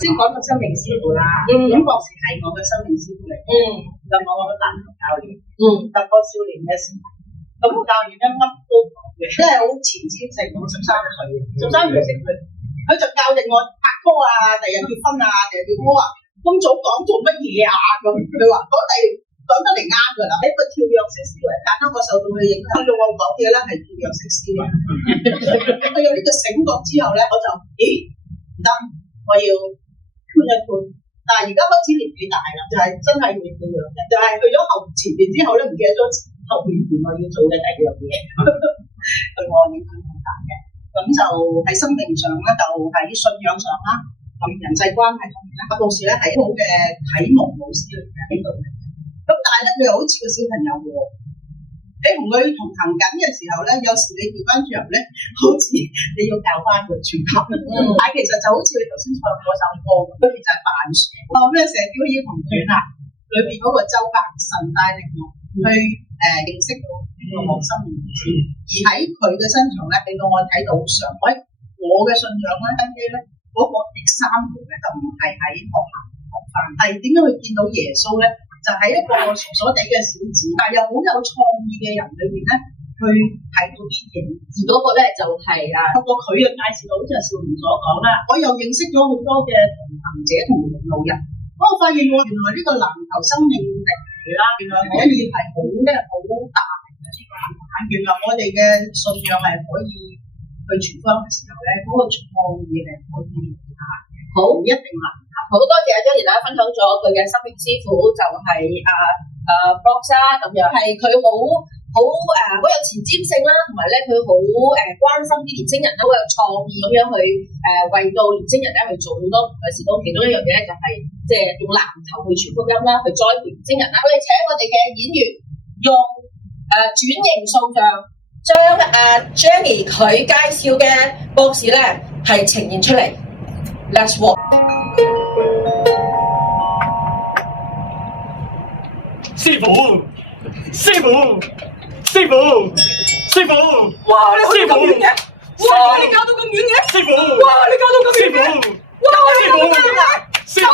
先講個生命師傅啦，咁博士係我嘅生命師傅嚟嘅，就我個籃球教練，突破少年嘅時候，咁教練咧乜都講嘅，真係好前瞻性。我13歲識佢，佢就教定我拍拖啊，第日結婚啊，第日結婚啊，咁早講做乜嘢啊？咁佢話講得嚟啱㗎啦，一個跳躍式思維，但係我受到佢影響，用我講嘢咧係跳躍式思維。佢有呢個醒覺之後咧，我就唔得，我要判一判。但係而家開始年紀大啦，就係真係要跳躍嘅，就係去咗前邊之後咧，唔記得咗後邊我要做嘅第二樣嘢，對我影響好大嘅。咁就喺生命上咧，就喺信仰上啦，咁人際關係方面咧，博士咧係好嘅啟蒙老師嚟嘅喺度。咁但係咧，佢又好似個小朋友喎。你同佢同行緊嘅時候咧，有時你調翻轉頭咧，好似你要教翻佢轉級。但係其實就好似你頭先唱嗰首歌，佢其實係扮書。咩《射雕英雄傳》啊，裏邊嗰個周伯神帶領我去認識到個學生唔知，而喺佢嘅身上咧，令到我睇到上位我嘅信仰咧，根基咧嗰個第三條咧，就唔係喺學校學翻，係點樣去見到耶穌咧？就係一個傻傻地嘅小子，但係又好有創意嘅人裏邊咧，去睇到啲嘢。而嗰個咧就係透過佢嘅介紹到，好似阿少年所講啦，我又認識咗好多嘅同行者同路人。我發現我原來呢個籃球生命力啦，原來可以係好大嘅呢個籃球。原來我哋嘅信仰係可以去傳福音嘅時候咧，嗰個創意係可以大嘅。好，唔一定難。好多謝阿張賢分享咗佢嘅生命師傅就係博士咁樣，係佢好有前瞻性啦，同埋咧佢好關心啲年青人啦，好有創意咁樣去為到年青人咧去做好多唔同嘅事工。其中一樣嘢咧就係即係用籃球去傳福音啦，去栽培年青人啦。我哋請我哋嘅演員用轉型塑像將Jenny 佢介紹嘅博士咧係呈現出嚟。Let's walk。師傅，哇！你去到咁遠嘅，哇！你教到咁遠嘅，師傅，哇！你教到咁遠嘅，哇！師傅，